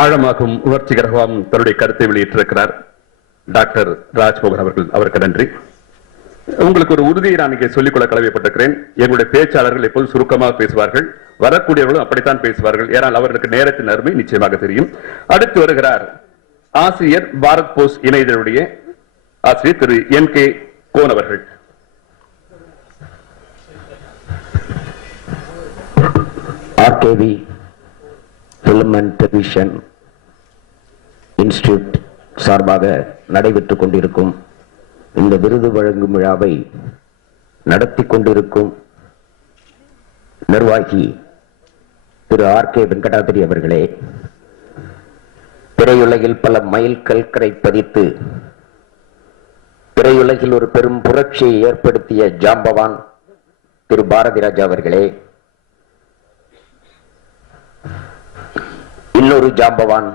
ஆழமாகவும் உணர்ச்சிகரமாகவும் தன்னுடைய கருத்தை வெளியிட்டிருக்கிறார் டாக்டர் ராஜ்மோகன் அவர்கள். அவருக்கு நன்றி. உங்களுக்கு ஒரு உறுதியை நான் இங்கே சொல்லிக்கொள்ள கடமைப்பட்டிருக்கிறேன். எங்களுடைய பேச்சாளர்கள் எப்போது சுருக்கமாக பேசுவார்கள், வரக்கூடியவர்களும் அப்படித்தான் பேசுவார்கள். ஏனால் அவர்களுக்கு நேரத்தின் அருமை நிச்சயமாக தெரியும். அடுத்து வருகிறார் ஆசிரியர், பாரத் போஸ்ட் இணையதளுடைய ஆசிரியர் திரு என் கே கோன் அவர்கள். RKV film and television institute சார்பாக நடைபெற்றுக் கொண்டிருக்கும் இந்த விருது வழங்கும் விழாவை நடத்தி கொண்டிருக்கும் நிர்வாகி திரு ஆர்.கே. வெங்கடாதிரி அவர்களே, திரையுலகில் பல மைல் கற்களை பதித்து திரையுலகில் ஒரு பெரும் புரட்சியை ஏற்படுத்திய ஜாம்பவான் திரு பாரதி ராஜா அவர்களே, இன்னொரு ஜாம்பவான்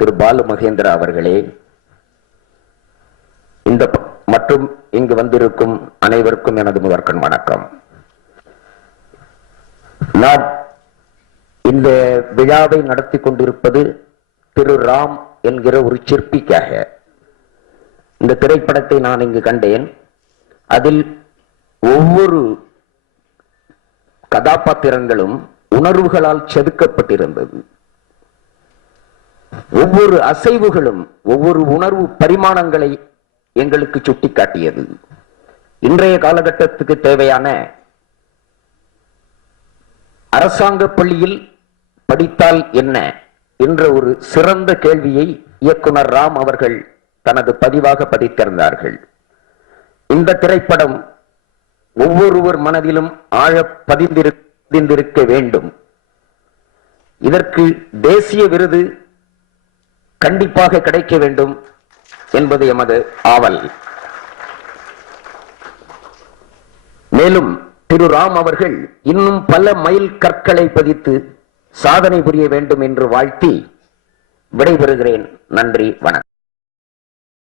திரு பாலு மகேந்திரா அவர்களே, இந்த மற்றும் இங்கு வந்திருக்கும் அனைவருக்கும் எனது முதற்கண் வணக்கம். நான் இந்த விழாவை நடத்தி கொண்டிருப்பது திரு ராம் என்கிற ஒரு சிற்பிக்காக. இந்த திரைப்படத்தை நான் இங்கு கண்டேன். அதில் ஒவ்வொரு கதாபாத்திரங்களும் உணர்வுகளால் செதுக்கப்பட்டிருந்தது. ஒவ்வொரு அசைவுகளும் ஒவ்வொரு உணர்வு பரிமாணங்களை எங்களுக்கு சுட்டிக்காட்டியது. இன்றைய காலகட்டத்துக்கு தேவையான அரசாங்க பள்ளியில் படித்தால் என்ன என்ற ஒரு சிறந்த கேள்வியை இயக்குனர் ராம் அவர்கள் தனது பதிவாக பதித்திருந்தார்கள். இந்த திரைப்படம் ஒவ்வொருவர் மனதிலும் ஆழ பதிந்திருக்க வேண்டும். இதற்கு தேசிய விருது கண்டிப்பாக கிடைக்க வேண்டும் என்பது எமது ஆவல். மேலும் திரு ராம் அவர்கள் இன்னும் பல மைல் கற்களை பதித்து சாதனை புரிய வேண்டும் என்று வாழ்த்தி விடைபெறுகிறேன். நன்றி, வணக்கம்.